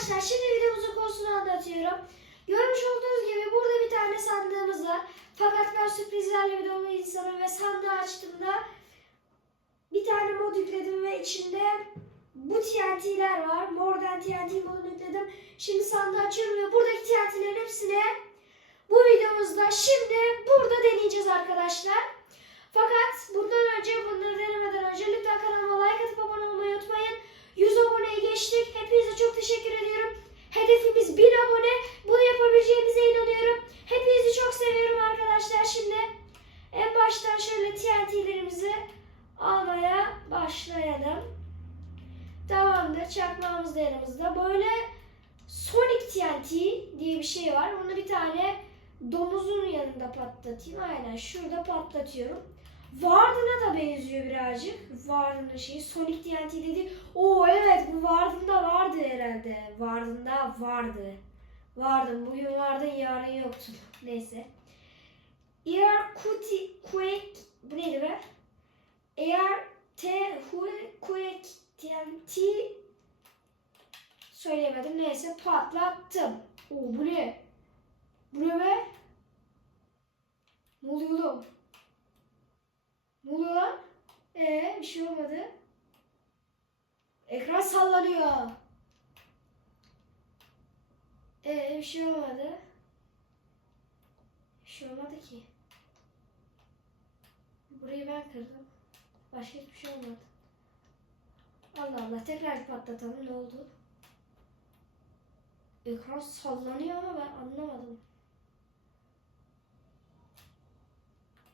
Arkadaşlar şimdi videomuzun konusunu anlatıyorum. Görmüş olduğunuz gibi burada bir tane sandığımız var. Fakat ben sürprizlerle bir dolu insanım ve sandığı açtığımda bir tane mod yükledim ve içinde bu TNT'ler var. Mordan TNT modunu yükledim. Şimdi sandığı açıyorum ve buradaki TNT'lerin hepsini bu videomuzda şimdi burada deneyeceğiz arkadaşlar. Fakat bundan önce bunları denemeden önce lütfen kanalıma like atıp abone olmayı unutmayın. 100 aboneyi geçtik. Hepinize çok teşekkür ediyorum. Hedefimiz 1000 abone. Bunu yapabileceğimize inanıyorum. Hepinizi çok seviyorum arkadaşlar. Şimdi en baştan şöyle TNT'lerimizi almaya başlayalım. Tamamdır. Çakmağımız da yanımızda. Böyle Sonic TNT diye bir şey var. Onu bir tane domuzun yanında patlatayım. Aynen şurada patlatıyorum. Warden'a da benziyor Warden'ın şeyi Sonic TNT dedi. Oo evet bu Warden'da vardı herhalde. Warden'da vardı. Warden bugün vardın yarın yoktu. Neyse. Eğer kuti quake bu neydi be? Eğer te hu quake TNT söyleyemedim. Neyse patlattım. Oo bu ne? Bu ne be? Ne oluyor oğlum? Ne oluyor lan? Ee, bir şey olmadı. Ekran sallanıyor. Ee, bir şey olmadı. Bir şey olmadı ki. Burayı ben kırdım. Başka hiçbir şey olmadı. Allah Allah tekrar patlatalım ne oldu? Ekran sallanıyor ama ben anlamadım.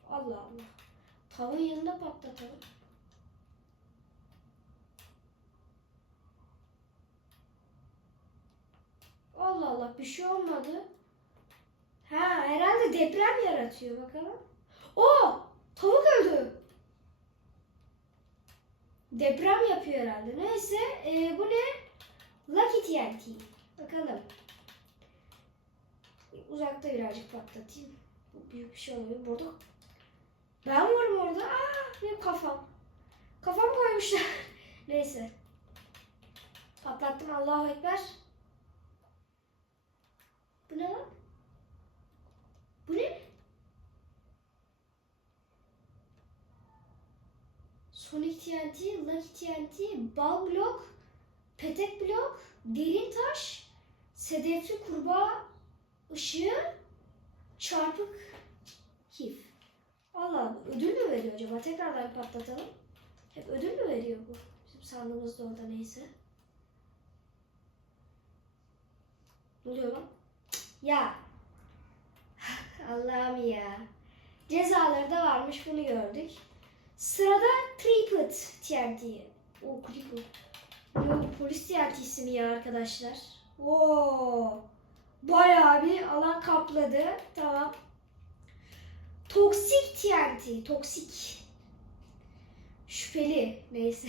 Allah Allah. Tavuğun yanında patlatalım. Allah Allah bir şey olmadı. Ha herhalde deprem yaratıyor bakalım. O tavuk öldü. Deprem yapıyor herhalde. Neyse e, bu ne? Lucky TNT. Bakalım. Uzakta birazcık patlatayım. Büyük bir şey oluyor. Burada ben varım orada. Aa, benim kafam. Kafam koymuşlar. Neyse. Patlattım Allahu Ekber. Bu ne lan? Bu ne? Sonic TNT, Lucky TNT, Bal Blok, Petek Blok, Derin Taş, Sedefli Kurbağa ışığı, Çarpık Hif. Allah ödül mü veriyor acaba? Tekrardan patlatalım. Hep ödül mü veriyor bu? Bizim sandığımız da orada neyse. Ne oluyor lan? Ya. Allah'ım ya. Cezaları da varmış bunu gördük. Sırada Triplet TNT. O Triplet. Yok polis TNT'si mi ya arkadaşlar? Oo. Bayağı bir alan kapladı. Tamam. Toksik TNT. Toksik. Şüpheli. Neyse.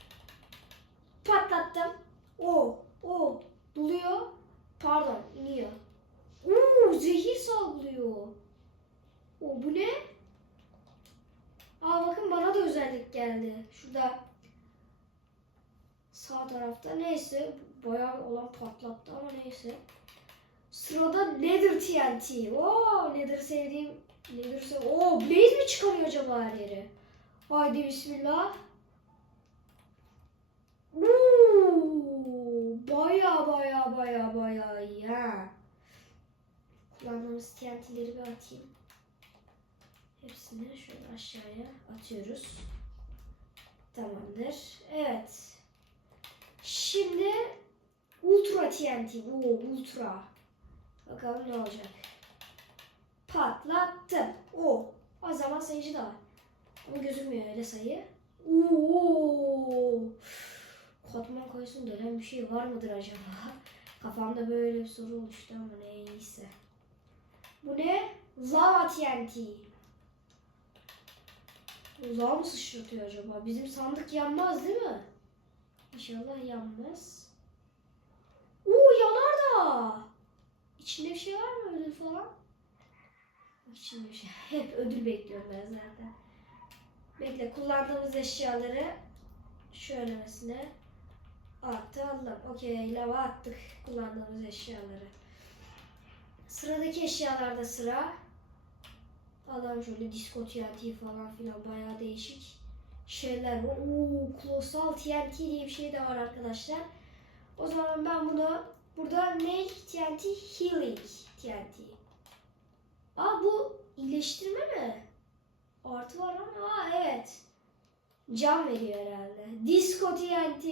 Patlattım. O. O. Doluyor. Pardon. iniyor. Uuu zehir salgılıyor. O bu ne? Aa bakın bana da özellik geldi. Şurada sağ tarafta neyse bayağı olan patlattı ama neyse. Sırada Nether TNT. Oo Nether sevdiğim Nether sev Oo Blaze mi çıkarıyor acaba her yere? Haydi bismillah. Oo, baya baya baya baya iyi ha. Kullandığımız TNT'leri bir atayım. Hepsini şöyle aşağıya atıyoruz. Tamamdır. Evet. Şimdi Ultra TNT. Oo, Ultra. Bakalım ne olacak. Patlattım. O. O zaman sayıcı da var. Ama gözükmüyor öyle sayı. Oo. Katman koysun dönen bir şey var mıdır acaba? Kafamda böyle bir soru oluştu ama neyse. Bu ne? Lava TNT. Uzağa mı sıçratıyor acaba? Bizim sandık yanmaz değil mi? İnşallah yanmaz. Oo yanar da. İçinde bir şey var mı ödül falan? Bir şey. Hep ödül bekliyorum ben zaten. Bekle kullandığımız eşyaları şöyle mesela Attı aldım. Okey lava attık kullandığımız eşyaları. Sıradaki eşyalarda sıra. Adam şöyle disco TNT falan filan bayağı değişik şeyler var. Oo, Colossal TNT diye bir şey de var arkadaşlar. O zaman ben bunu burada ne TNT? Healing TNT. Aa bu iyileştirme mi? Artı var ama aa, evet. Can veriyor herhalde. Disco TNT.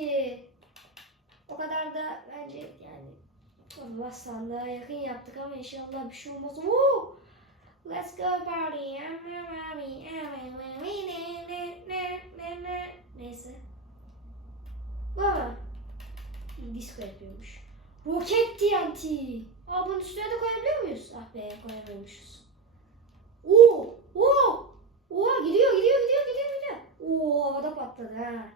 O kadar da bence yani Allah yakın yaptık ama inşallah bir şey olmaz. Woo! Let's go party. Neyse. Baba. Disco yapıyormuş. Roket TNT. Aa bunun üstüne de koyabiliyor muyuz? Ah be koyamıyormuşuz. Oo! Oo! Oha gidiyor gidiyor gidiyor gidiyor gidiyor. Oo havada patladı ha.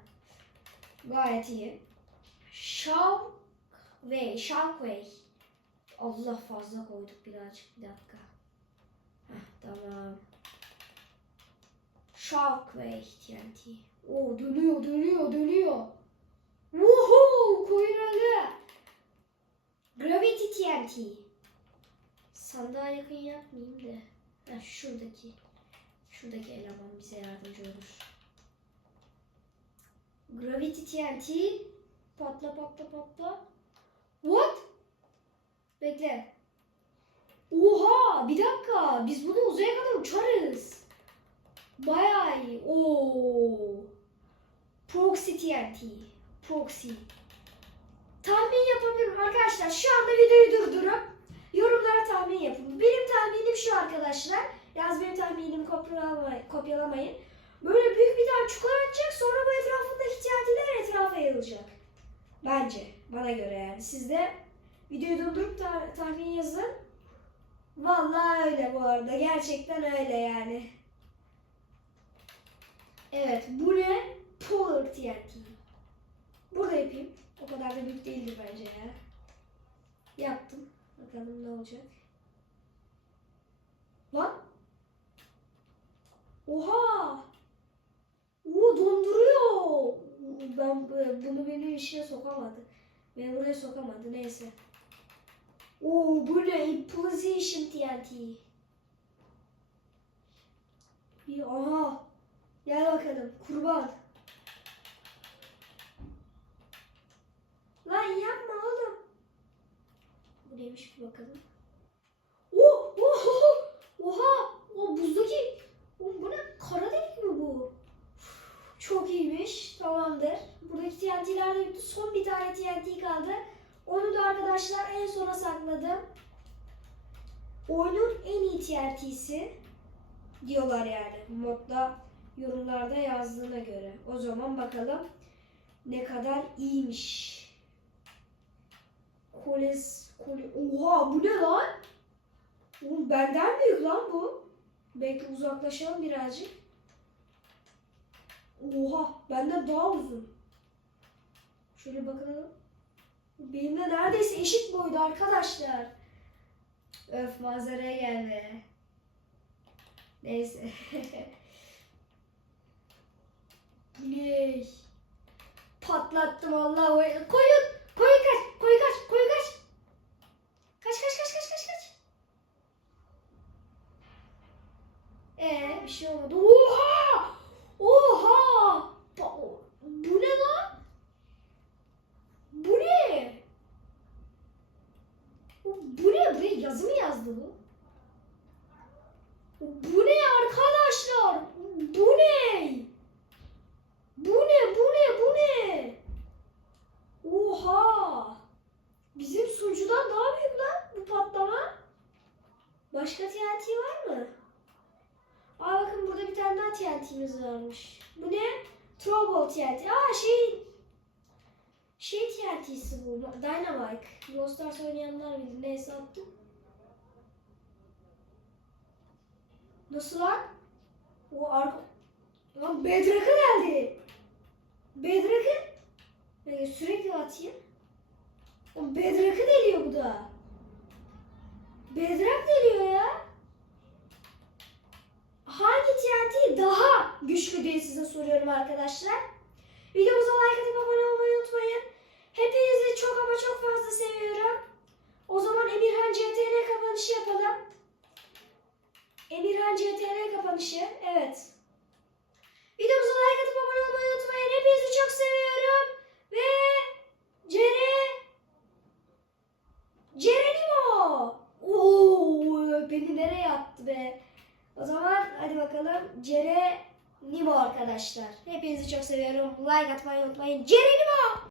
Gayet iyi. Shockwave. Shockwave. Allah fazla koyduk birazcık bir dakika. Heh, tamam. Shockwave TNT. Oo dönüyor dönüyor dönüyor. Woohoo! Koyun öldü. Gravity TNT. Sandığa yakın yapmayayım da. Ha, şuradaki. Şuradaki eleman bize yardımcı olur. Gravity TNT. Patla patla patla. What? Bekle. Oha bir dakika. Biz bunu uzaya kadar uçarız. Bayağı iyi. Oo. Proxy TNT. Proxy. Tahmin yapabilirim arkadaşlar. Şu anda videoyu durdurup yorumlara tahmin yapın. Benim tahminim şu arkadaşlar. Yaz benim tahminimi kopyalamayın. Böyle büyük bir tane çukur açacak. Sonra bu etrafındaki TNT'ler etrafa yayılacak. Bence. Bana göre yani. Siz de videoyu durdurup ta- tahmin yazın. Vallahi öyle bu arada. Gerçekten öyle yani. Evet. Bu ne? Polar TNT. Kadar da büyük değildir bence ya. Yaptım. Bakalım ne olacak. Lan. Oha. Oo donduruyor. Ben bu- bunu benim işine sokamadı. Beni buraya sokamadı neyse. Oo bu ne? Impulsion TNT. Aha. Gel bakalım kurban. Lan yapma oğlum. Bu neymiş bir bakalım. Oh, oh, oha, o buzdaki, o bu ne? Kara delik mi bu? Çok iyiymiş, tamamdır. Buradaki TNT'ler de bitti. Son bir tane TNT kaldı. Onu da arkadaşlar en sona sakladım. Oyunun en iyi TNT'si diyorlar yani modda yorumlarda yazdığına göre. O zaman bakalım ne kadar iyiymiş. Koles, kole... Oha bu ne lan? Oğlum benden büyük lan bu. Belki uzaklaşalım birazcık. Oha benden daha uzun. Şöyle bakalım. Benimle neredeyse eşit boyda arkadaşlar. Öf manzaraya gel be. Neyse. Bu ne? Patlattım Allah. Koyun! Bir şey olmadı. Oha! Oha! Ba- Bu ne lan? Bu ne? Bu ne? Buraya yazı mı yazdı bu? Bu ne arkadaşlar? Bu ne? Bu ne? Bu ne? Bu ne? Oha! Bizim sunucudan daha büyük lan bu patlama. Başka TNT var mı? Aa bakın burada bir tane TNT'miz varmış. Bu ne? Trouble TNT. Aa şey şey TNT'si bu. Dynamite. Lost Stars oynayanlar bilir. Neyse attım. Nasıl lan? O arka... Lan Bedrock'a geldi. Bedrock'ı ee, sürekli atayım. Oğlum Bedrock'ı deliyor bu da. Bedrock deliyor ya. Hangi TNT daha güçlü diye size soruyorum arkadaşlar. Videomuza like atıp abone olmayı unutmayın. Hepinizi çok ama çok fazla seviyorum. O zaman Emirhan CTR kapanışı yapalım. Emirhan CTR kapanışı. Evet. Videomuza like atıp abone olmayı unutmayın. Hepinizi çok seviyorum. Ve Cere Cerenimo. Oo, beni nereye attı be? O zaman hadi bakalım Cere Nimo arkadaşlar. Hepinizi çok seviyorum. Like atmayı unutmayın. Cere Nimo.